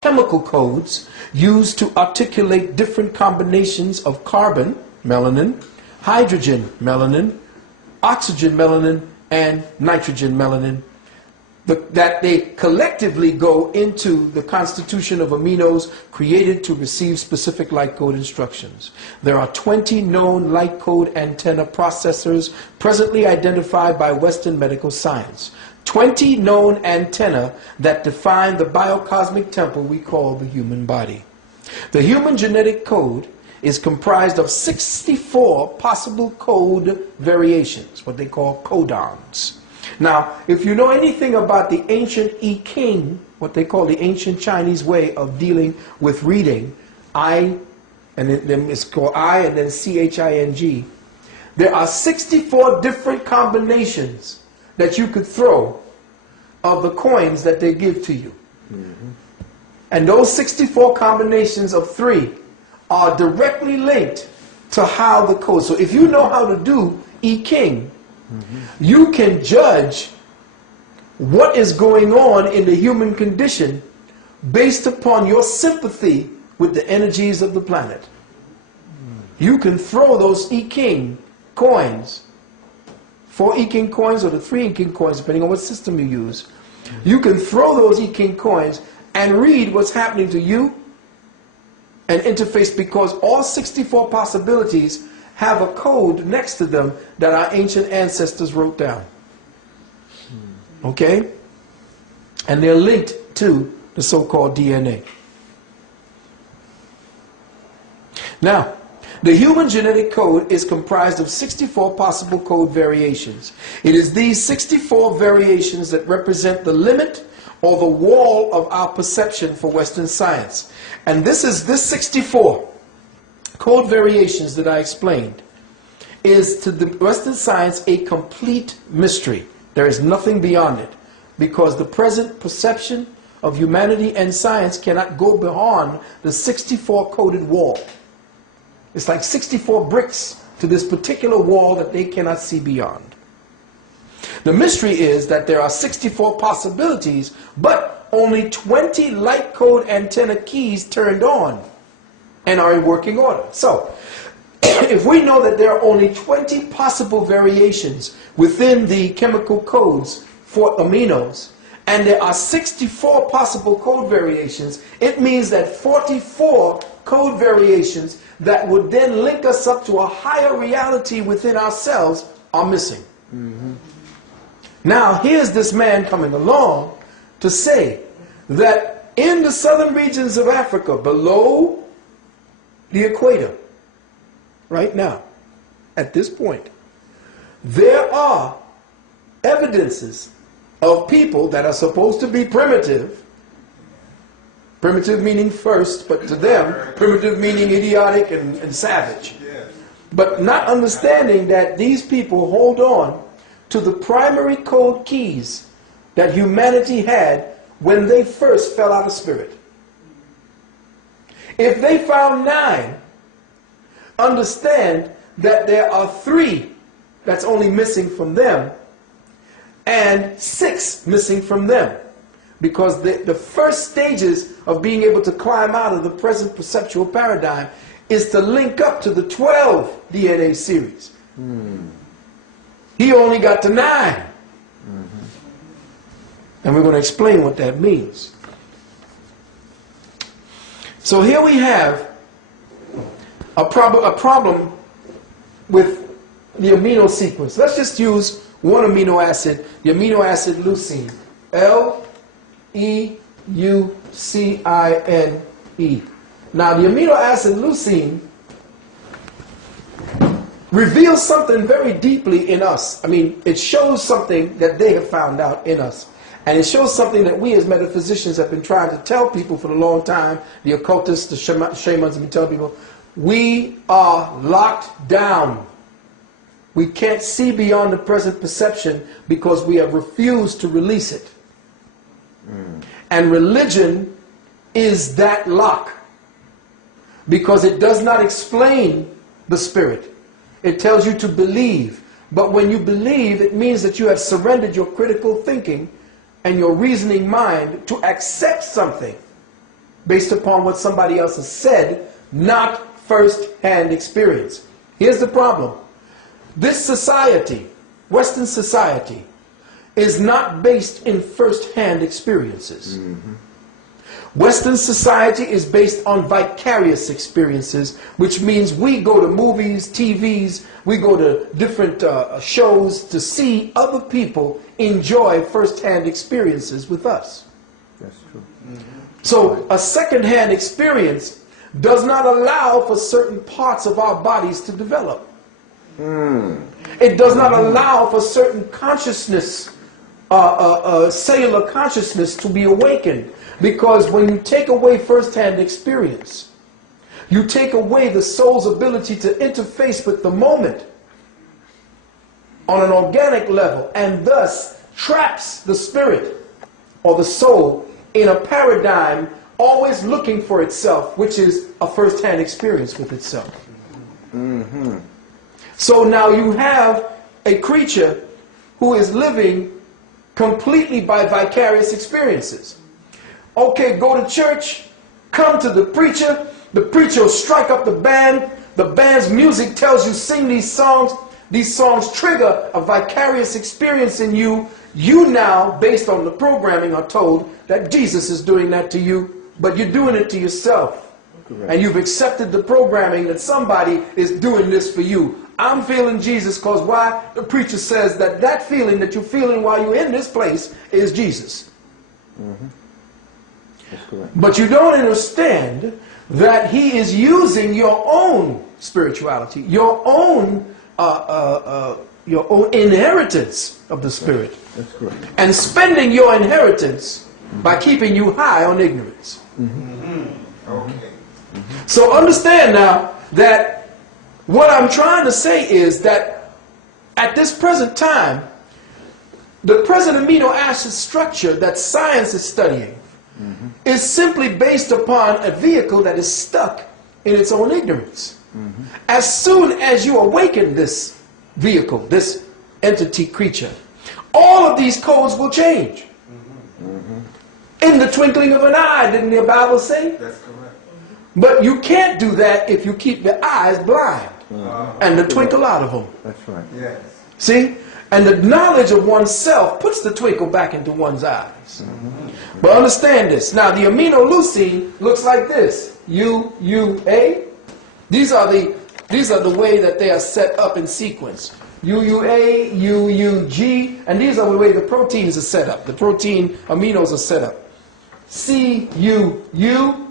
chemical codes used to articulate different combinations of carbon, melanin, hydrogen, melanin, oxygen, melanin, and nitrogen, melanin, that they collectively go into the constitution of aminos created to receive specific light code instructions. There are 20 known light code antenna processors presently identified by Western medical science. 20 known antenna that define the biocosmic temple we call the human body. The human genetic code is comprised of 64 possible code variations, what they call codons. Now, if you know anything about the ancient I Ching, what they call the ancient Chinese way of dealing with reading, I, and then it's called I and then CHING, there are 64 different combinations that you could throw of the coins that they give to you. Mm-hmm. And those 64 combinations of 3 are directly linked to how the code. So if you know how to do I Ching, mm-hmm, you can judge what is going on in the human condition based upon your sympathy with the energies of the planet. Mm-hmm. You can throw those I Ching coins, 4 I Ching coins or the 3 I Ching coins, depending on what system you use. Mm-hmm. You can throw those I Ching coins and read what's happening to you and interface, because all 64 possibilities have a code next to them that our ancient ancestors wrote down. Okay? And they're linked to the so-called DNA. Now, the human genetic code is comprised of 64 possible code variations. It is these 64 variations that represent the limit or the wall of our perception for Western science. And this 64 code variations that I explained is to the Western science a complete mystery. There is nothing beyond it, because the present perception of humanity and science cannot go beyond the 64 coded wall. It's like 64 bricks to this particular wall that they cannot see beyond. The mystery is that there are 64 possibilities, but only 20 light code antenna keys turned on and are in working order. So, if we know that there are only 20 possible variations within the chemical codes for aminos, and there are 64 possible code variations, it means that 44 code variations that would then link us up to a higher reality within ourselves are missing. Mm-hmm. Now, here's this man coming along to say that in the southern regions of Africa, below the equator, right now, at this point, there are evidences of people that are supposed to be primitive. Primitive meaning first, but to them, primitive meaning idiotic and savage. But not understanding that these people hold on to the primary code keys that humanity had when they first fell out of spirit. If they found 9, understand that there are 3 that's only missing from them and 6 missing from them, because the first stages of being able to climb out of the present perceptual paradigm is to link up to the 12 DNA series. He only got to 9. Mm-hmm. And we're going to explain what that means. So here we have a problem with the amino sequence. Let's just use one amino acid, the amino acid leucine. L-E-U-C-I-N-E. Now, the amino acid leucine reveals something very deeply in us. I mean, it shows something that they have found out in us. And it shows something that we as metaphysicians have been trying to tell people for a long time, the occultists, the shamans have been telling people, we are locked down. We can't see beyond the present perception because we have refused to release it. And religion is that lock, because it does not explain the spirit. It tells you to believe. But when you believe, it means that you have surrendered your critical thinking and your reasoning mind to accept something based upon what somebody else has said, not first-hand experience. Here's the problem. This society, Western society, is not based in first-hand experiences. Western society is based on vicarious experiences, which means we go to movies, TVs, we go to different shows to see other people enjoy first-hand experiences with us. That's true. So a second-hand experience does not allow for certain parts of our bodies to develop. It does not allow for certain consciousness, cellular consciousness to be awakened. Because when you take away first-hand experience, you take away the soul's ability to interface with the moment on an organic level, and thus traps the spirit or the soul in a paradigm always looking for itself, which is a first-hand experience with itself. So now you have a creature who is living completely by vicarious experiences. Okay, go to church, come to the preacher will strike up the band's music tells you sing these songs trigger a vicarious experience in you. You now, based on the programming, are told that Jesus is doing that to you, but you're doing it to yourself. Correct. And you've accepted the programming that somebody is doing this for you. I'm feeling Jesus because why? The preacher says that that feeling that you're feeling while you're in this place is Jesus. That's correct. But you don't understand that he is using your own spirituality, your own inheritance of the Spirit. That's correct. And spending your inheritance by keeping you high on ignorance. Okay. So understand now that what I'm trying to say is that at this present time, the present amino acid structure that science is studying is simply based upon a vehicle that is stuck in its own ignorance. As soon as you awaken this vehicle, this entity creature, all of these codes will change. In the twinkling of an eye, didn't the Bible say? That's correct. But you can't do that if you keep the eyes blind and the twinkle out of them. That's right. Yes. See? And the knowledge of oneself puts the twinkle back into one's eyes. But understand this. Now, the amino leucine looks like this. UUA. These are the way that they are set up in sequence. UUA, UUG, and these are the way the proteins are set up. The protein aminos are set up. CUU,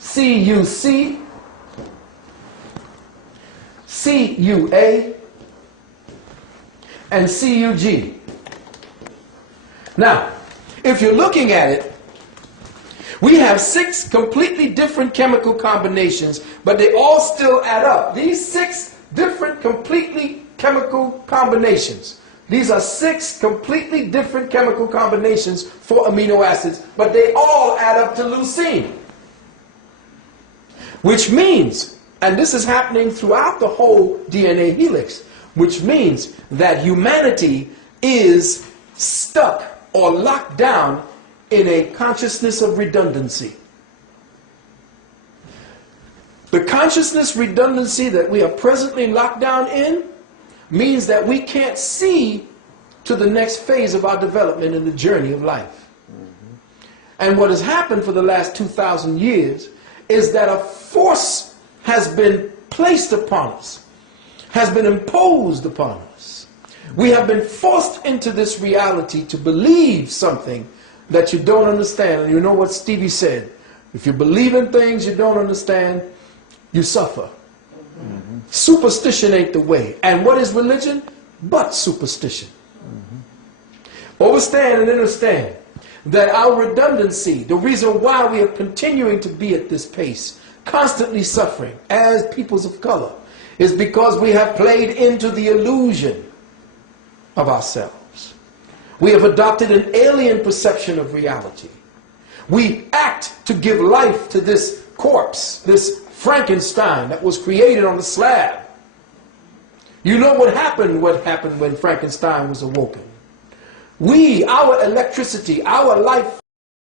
CUC, CUA, and CUG. Now, if you're looking at it, we have 6 completely different chemical combinations, but they all still add up. These 6 different completely chemical combinations. These are 6 completely different chemical combinations for amino acids, but they all add up to leucine. Which means, and this is happening throughout the whole DNA helix, which means that humanity is stuck or locked down in a consciousness of redundancy. The consciousness redundancy that we are presently locked down in means that we can't see to the next phase of our development in the journey of life. And what has happened for the last 2,000 years is that a force has been placed upon us, has been imposed upon us. We have been forced into this reality to believe something that you don't understand. And you know what Stevie said? If you believe in things you don't understand, you suffer. Superstition ain't the way. And what is religion? But superstition. Understand and understand that our redundancy, the reason why we are continuing to be at this pace, constantly suffering as peoples of color, is because we have played into the illusion of ourselves. We have adopted an alien perception of reality. We act to give life to this corpse, this Frankenstein that was created on the slab. You know what happened when Frankenstein was awoken. We, our electricity, our life